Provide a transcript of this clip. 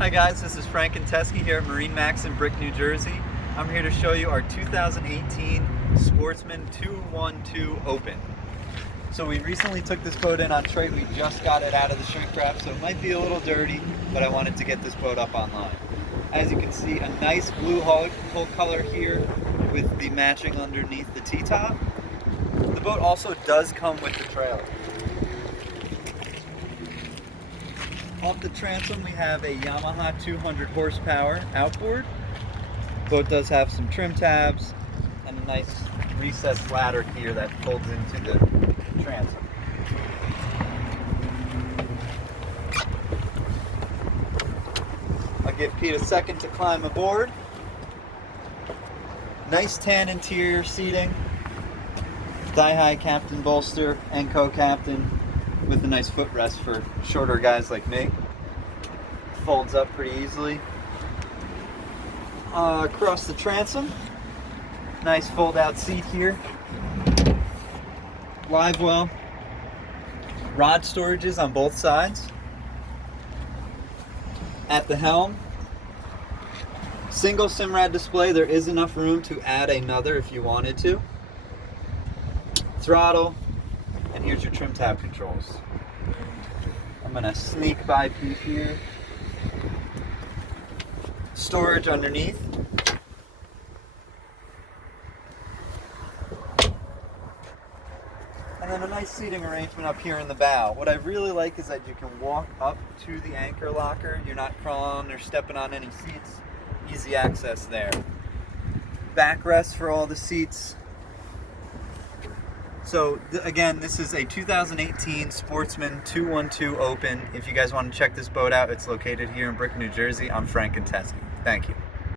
Hi guys, this is Frank and Teskey here at MarineMax Brick, New Jersey. I'm here to show you our 2018 Sportsman 212 Open. So we recently took this boat in on trade. We just got it out of the shrink wrap, so it might be a little dirty, but I wanted to get this boat up online. As you can see, a nice blue hull color here with the matching underneath the T-top. The boat also does come with the trailer. Off the transom, we have a Yamaha 200 horsepower outboard. Boat does have some trim tabs and a nice recessed ladder here that folds into the transom. I'll give Pete a second to climb aboard. Nice tan interior seating, thigh-high captain bolster and co-captain, with a nice footrest for shorter guys like me. Folds up pretty easily. Across the transom, nice fold-out seat here. Live well. Rod storages on both sides. At the helm, single Simrad display. There is enough room to add another if you wanted to. Throttle. And here's your trim tab controls. I'm gonna sneak by Pete here. Storage underneath. And then a nice seating arrangement up here in the bow. What I really like is that you can walk up to the anchor locker. You're not crawling or stepping on any seats. Easy access there. Backrest for all the seats. So again, this is a 2018 Sportsman 212 Open. If you guys want to check this boat out, it's located here in Brick, New Jersey. I'm Frank and Teskey. Thank you.